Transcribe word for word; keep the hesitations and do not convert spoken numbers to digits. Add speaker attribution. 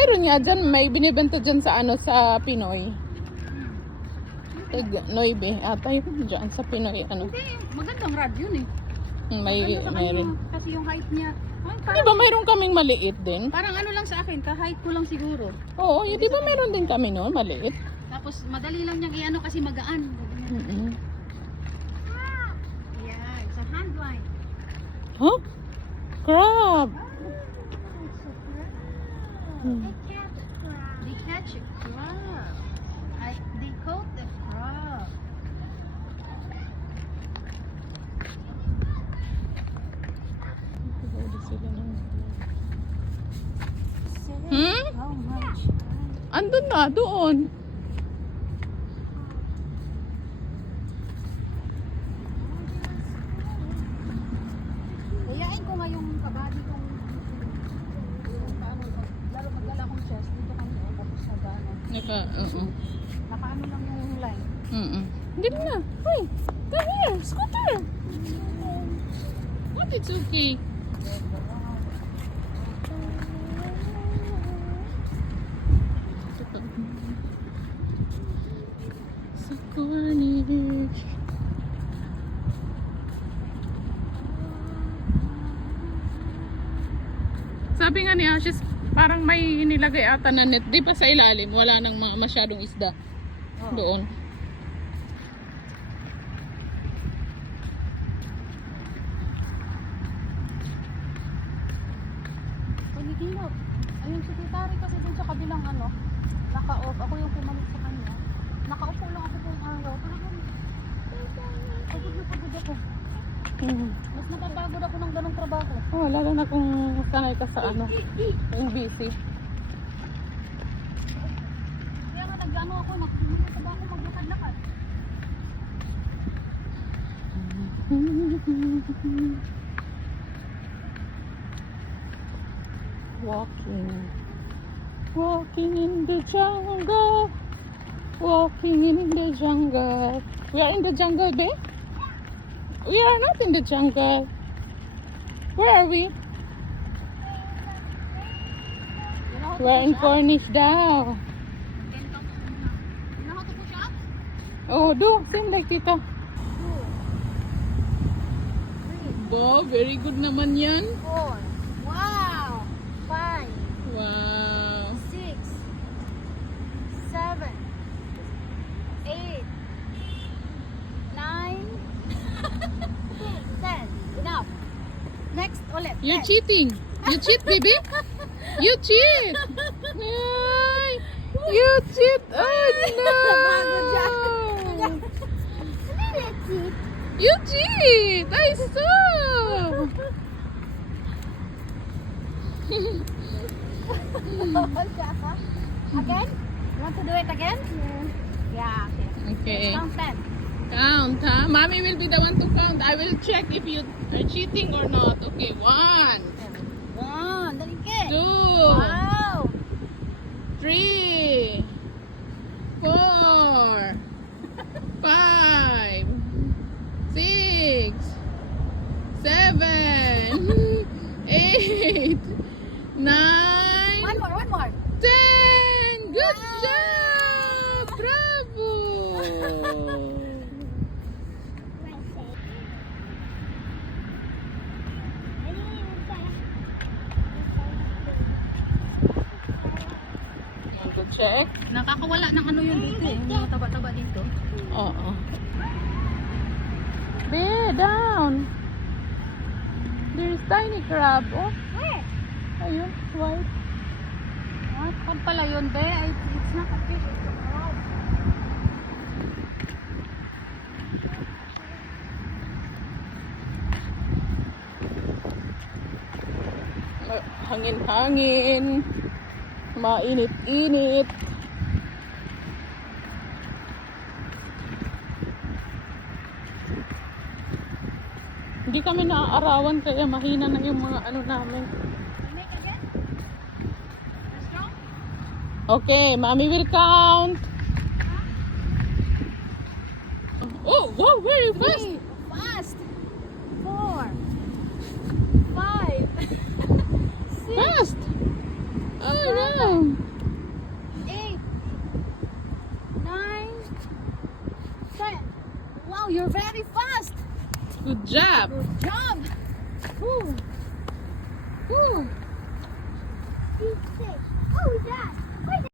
Speaker 1: Meron nga dyan, may binibenta dyan sa ano, sa Pinoy. Tag Noibe, ata yun dyan sa Pinoy, ano.
Speaker 2: Hindi, magandang rad yun eh.
Speaker 1: May,
Speaker 2: Maganda sa kanya,
Speaker 1: meron.
Speaker 2: kasi yung height niya. Ay,
Speaker 1: Di
Speaker 2: parang,
Speaker 1: ba mayroon kaming maliit din?
Speaker 2: parang ano lang sa akin, ka-height ko lang siguro.
Speaker 1: Oo, yun, di ba meron din kami noon, maliit?
Speaker 2: Tapos madali lang niyang i-ano kasi magaan.
Speaker 1: Mm-mm.
Speaker 2: Yeah, it's a hand line.
Speaker 1: Huh? Crab! Hmm.
Speaker 2: They catch a crab. I, they caught the crab.
Speaker 1: Hmm?
Speaker 2: How much?
Speaker 1: Andun na, doon.
Speaker 2: Kuyain ko nga yung kabady kong yung paano, lalo magdala akong chest dito kami o tapos sa gano.
Speaker 1: Naka, oo.
Speaker 2: Nakaano lang yung line.
Speaker 1: Mm-mm. Hindi na. Hey, come here, scooter. What? It's okay. Sa corner. Sabi nga ni Ashes, parang may nilagay ata na net. Di pa sa ilalim, wala nang mga masyadong isda. Doon.
Speaker 2: Paniginap. Ayun, secretary kasi dun sa kabilang ano, naka-off. Ako yung pumalit sa kanya. Nakaupo lang ako kung araw. Talagang, pagod na pagod ako.
Speaker 1: Hmm.
Speaker 2: Mas napapagod ako ng ganong trabaho.
Speaker 1: Oh, lalo na kung sanay ka sa ano, yung busy.
Speaker 2: Kaya nga nag-ano ako, nakikita ako maglakad-lakad.
Speaker 1: Walking. Walking in the jungle. Walking in the jungle. We are in the jungle, babe? We are not in the jungle. Where are we?
Speaker 2: You know how to
Speaker 1: We're in
Speaker 2: push up?
Speaker 1: Cornish daw.
Speaker 2: You know how to push up?
Speaker 1: Oh, do. Same like tita.
Speaker 2: Two, three,
Speaker 1: Bo, very good naman yan.
Speaker 2: four. Wow! Five,
Speaker 1: Wow.
Speaker 2: six, seven, eight, nine, ten. Enough. Next ulit.
Speaker 1: You're
Speaker 2: ten.
Speaker 1: cheating. You cheat, baby. You cheat. Ay, you cheat. Oh, no. You cheat. I saw.
Speaker 2: Again? You want to do it again? Yeah. Yeah, okay.
Speaker 1: Okay.
Speaker 2: Count ten.
Speaker 1: Count, huh? Mommy will be the one to count. I will check if you are cheating or not. Okay, one,
Speaker 2: One. Dali ke.
Speaker 1: two,
Speaker 2: Wow.
Speaker 1: three, four, five, six, seven, eight, nine,
Speaker 2: One more, one more.
Speaker 1: ten. Good
Speaker 2: Wow.
Speaker 1: job! Bravo! Want to check?
Speaker 2: Nakakawala ng ano yun dito eh. Yung taba-taba dito.
Speaker 1: Oo. Be, down. There's tiny crab. Oh,
Speaker 2: Where?
Speaker 1: ayun, white.
Speaker 2: What? Pag pala yun, be? I- It's not a fish, it's a crab.
Speaker 1: Uh, Hangin-hangin. Mainit-init. Hindi kami naaarawan kaya mahina na yung mga ano namin.
Speaker 2: You make again? Let's go.
Speaker 1: Okay, mommy will count. Oh, wow, very fast.
Speaker 2: Three. Fast. Four. Five. Six.
Speaker 1: Fast. Oh, no.
Speaker 2: Wow, you're very fast.
Speaker 1: Good job.
Speaker 2: Good job. Woo. Woo.
Speaker 3: Big fish. Oh, Dad.